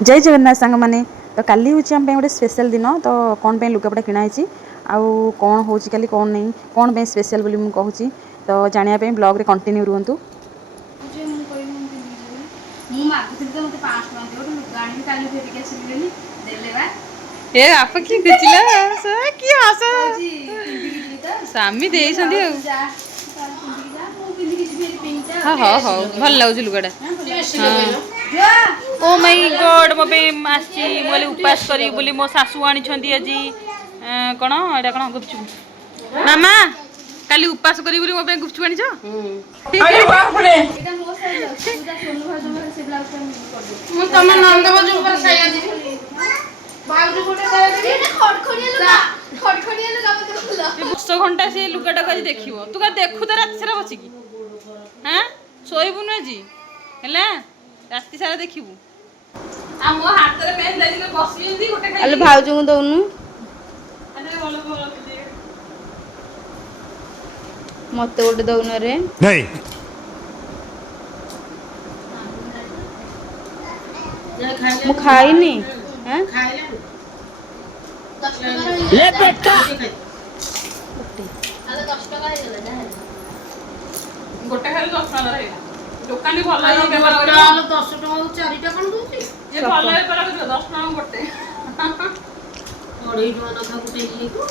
जय जगन्नाथ सांग मैंने तो काली हूँ आम गोटे स्पेशल दिन तो कौन पे लुगापटा किणाई आउ कौन हो काली कौन नहीं कौन पे स्पेशल बोली मुझे कहूँ तो जानापी ब्लॉग रे कंटिन्यू रुहतु। ए आप की खुचिला की हस स्वामी देइछंदी हाँ हाँ हाँ भल लगुच लुगाटा ओ माय गॉड मो पे आसी मोले उपास करी बोली मो सासू आनी छंदी आज कोन एटा कोन गुपचुप मामा काली उपास करी बोली मो पे गुपचुप आनी छ अरे बाप रे एटा मो साइड पूजा सोनू भाजो में से ब्लाउज कर मु तमे नंद बाजू ऊपर साया दी बाजू गोटे साया दी खड़खड़िया लुगा मत खुला 100 घंटा से लुगाटा करी देखिवो तू का देखु त रात सारा बची की हां सोइबु न जी हैला रात सारा देखिबु आ मो हाथ रे पेन लागी बसी जंदी गोटे खाई अले भाउजू को दउनु अरे बोलो बोलो दे मते गोटे दउनु रे नहीं मु खाइनी हैं खाइले 10 टका ले बेटा अरे 10 टका हे गेला जा गोटे खाली 10 टका रे दुकानी भल है बेपार कर 10 टका 4टा कोन दूची ये भल है पर 10 टका गोटे 2.5 टका नखा गोटे ही को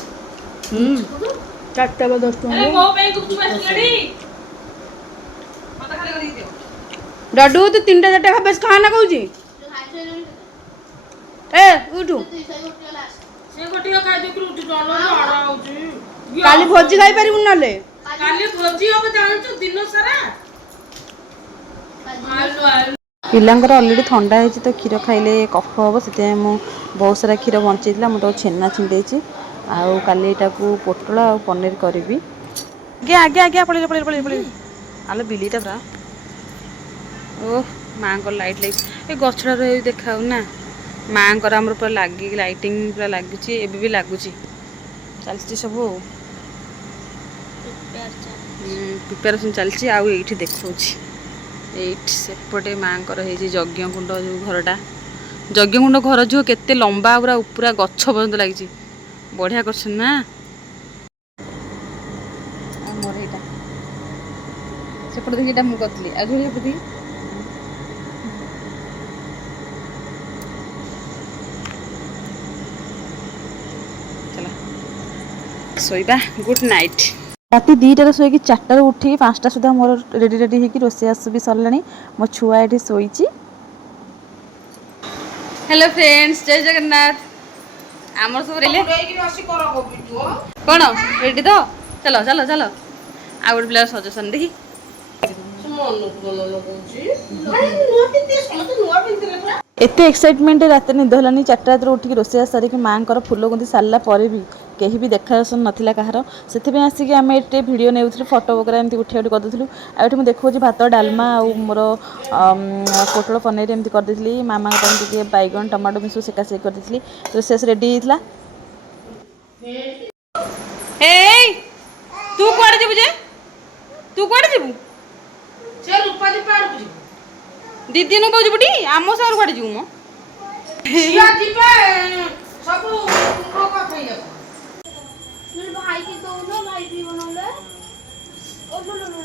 4टा 10 टका अरे मो पे गुपचुप आसलेडी मत खाली कर दियो डडू तो 3टा 4टा खा बस खाना कहूची ए उठू से गोटिया खाइ दे उठी चलो आड़ा होची काली भोजी खाइ परिबु नले काली भोजी अब जानछु दिन सारा पिलांकर ऑलरेडी ठंडा है तो क्षीर खाइले कफ हम से बहुत सारा क्षीर बंची मुझे छेना छिंडे आउ काली पोटल आ पनीर करी आगे आगे आगे पड़े पड़े पड़े पड़े आलो बिलीटा पूरा ओह माँ को लाइट लगे ये गछड़ा देखा ना माँ को पूरा लगे लाइटिंग पूरा लगुच भी लगुच चलती सब प्रिपेरेसन चलती आउ ये देखा सेपटे माँ को यज्ञ कुंड जो घरटा यज्ञ कुंड घर जो केते लंबा पूरा पूरा गछ पर्यंत लगी बढ़िया कर ना मोर यहाँ सेपटे देखिए यहाँ मुझे करी आज सोईबा गुड नाइट राति 2टार शोक 4टार उठी 5टा सुधा मोर रेडी रेडी होगी रोषेस भी सरला मो छुआ ये शोई। हेलो फ्रेंड्स जय जगन्नाथ आमर सब कौन रेडी तो चलो चलो चलो आ गए पिलार सजेसन देखी एते एक्साइटमेंट रात निद हलानी 4टा रात उठिक रोषेई सारिक माँ को फुल गुंदी सारा पर भी कहीं भी देखा दर्शन नाला कहार से आसिक आम ये भिडियो नेउथलु फोटो वगैरह एमती उठा उठी करदेलु आठ मुझे देखा भात डालमा आ मोर पोटल पनीर एमती करदेली मामा टे बैगन टमाटो मिसू सेका सेक करदेली रोषेई रेडी होता तू कुआड़े जीवु जे तू कुआड़े जीवु से रूपा दी पार बुझी दीदी नु कहू जीवुटी आमो सार कुआड़े जीवु मो सिया जीबे सब को कथै जा मेरे भाई की तो ना भाई भी बनौले ओ लो लो लो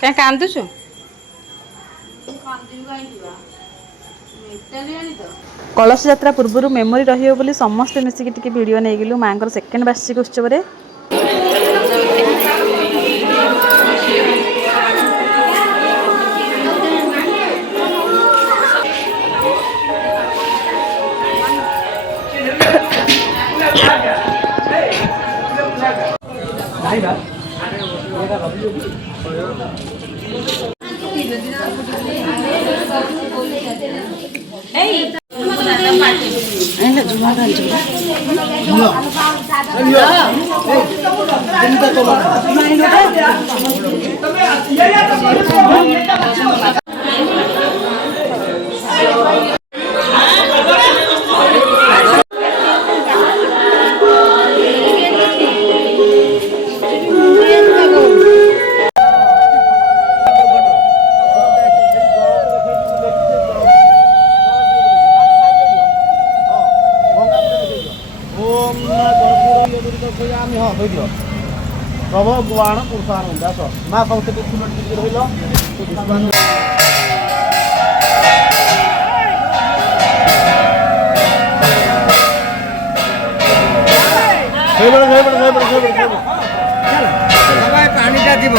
क्या कांदु छु कांदु गाई दिबा कलश यात्रा पूर्व मेमोरी रही बोली समस्ते मिसिक टिके वीडियो नहीं गलु माँ को सेकेंड वार्षिक उत्सव रे ଥୋଇଦିଅ ପ୍ରଭୁ ଗୁଆଣ ପୁରୁଷାଣ ଦାସ ମା କହୁତେ ଫୁଲ ଟିକେ ରହିଲ ପାଣିଟା ଯିବ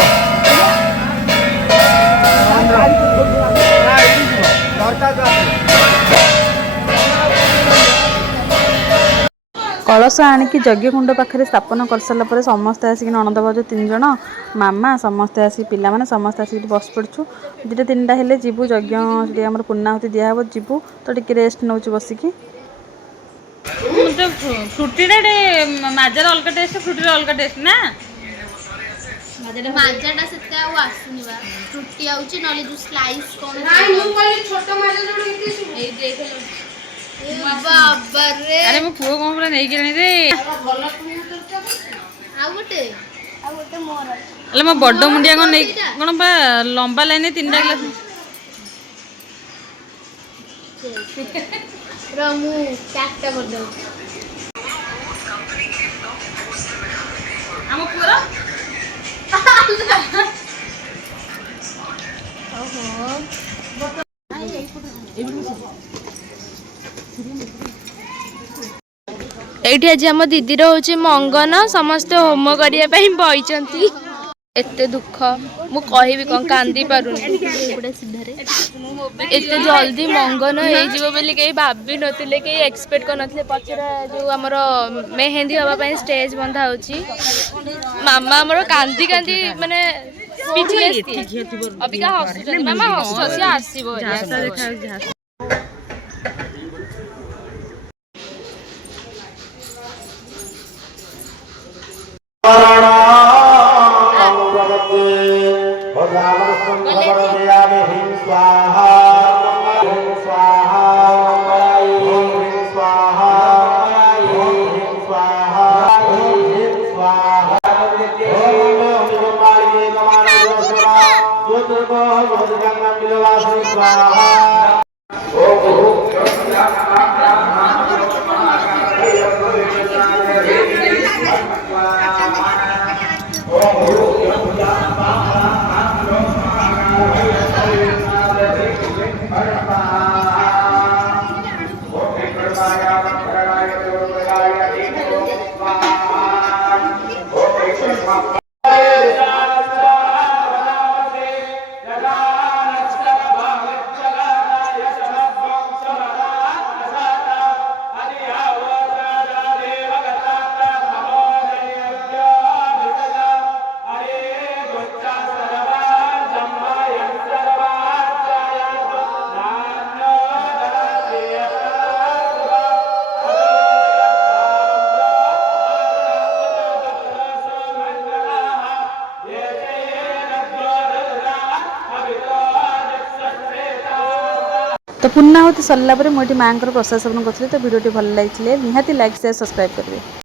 कलश आणिकी यज्ञ कुंड पाखे स्थापन कर सारा पर समस्ते आसिक ननद भाज 3 जण मामा समस्ते आसिक पिला माने समस्ते आसिक बस पड़छु दुटा 3टा हेले जीवु यज्ञ आम पूर्णाहुति दिहब जीवु तो टिके रेस्ट नौ बसिकी फ्रुटी माजार अलग टेस्ट फ्रुटी अलग टेस्ट ना माजाटा सेते आ आसुनी बा फ्रुटी आउची नले जो स्लाइस कोन नाइ मु कहली छोटो माजा जोड इति ए देखलो बाबा रे अरे मो पुओ कोन पूरा नै गेलनी रे भलो पुनिया तरका आ गोटे मोर अले मो बड्डो मुंडिया कोन नै कोन बा लंबा लाइन 3टा ग्लास रमु चारटा बड्डो हम पुरा एठी आज आम दीदी हूँ मंगन समस्त होम करने बही एते दुख मु कहि कौन कांदी पारुनी एते जल्दी मंगन हो कहीं भाभी नथिले कहीं एक्सपेक्ट कर नथिले पछरा जो हमर मेहंदी हवा स्टेज बंधा होची मामा हमर कांदी कांदी माने स्पीचलेस अबिका हसुचनी मामा हसुची आसीबो देखा तो पूर्णाहुति सरला मुझे माँ प्रसाद सेवन करी तो भिडियो भल लगे निहाती लाइक शेयर सब्सक्राइब करेंगे।